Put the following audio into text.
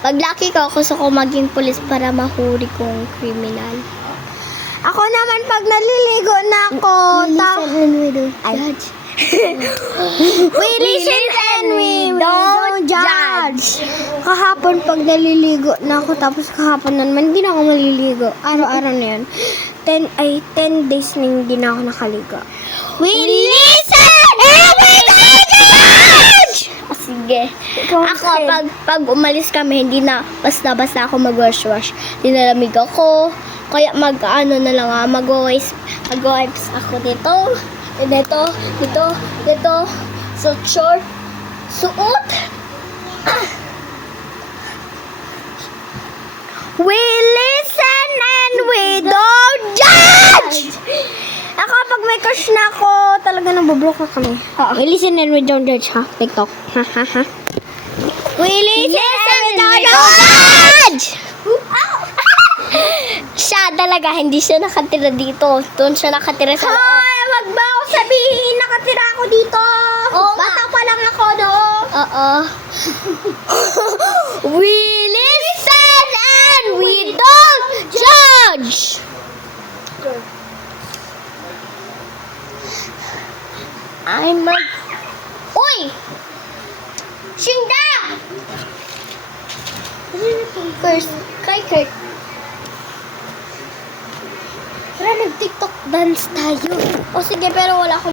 Pag laki ko, gusto ko maging pulis para mahuri kong kriminal. Ako naman pag naliligo na ako, we listen and we don't judge. Kahapon pag naliligo na ako, tapos kahapon na naman, hindi na ako maliligo. Araw-araw na yun. 10 days na hindi na ako nakaligo. We listen and we don't judge! Sige. Ako, pag umalis kami, hindi na basta-basta ako mag-wash-wash. Dinalamig ako. Kaya mag-ano na lang mag-wipes ako dito. Dito. So, short. Suot. We listen and we don't judge! Ako, pag may crush na ako, talaga nabublock na kami. We listen and we don't judge, ha? TikTok. Ha. We listen and we don't judge! Siya talaga, hindi siya nakatira dito. Doon siya nakatira sa loob. Hoy, wag ba ako sabihin nakatira ako dito? Oo nga. Bata pa lang ako, no? Oo. We listen and we don't judge! Uy! Shinda! First, kay Kurt. Tara, nag-TikTok dance tayo. O sige, pero wala akong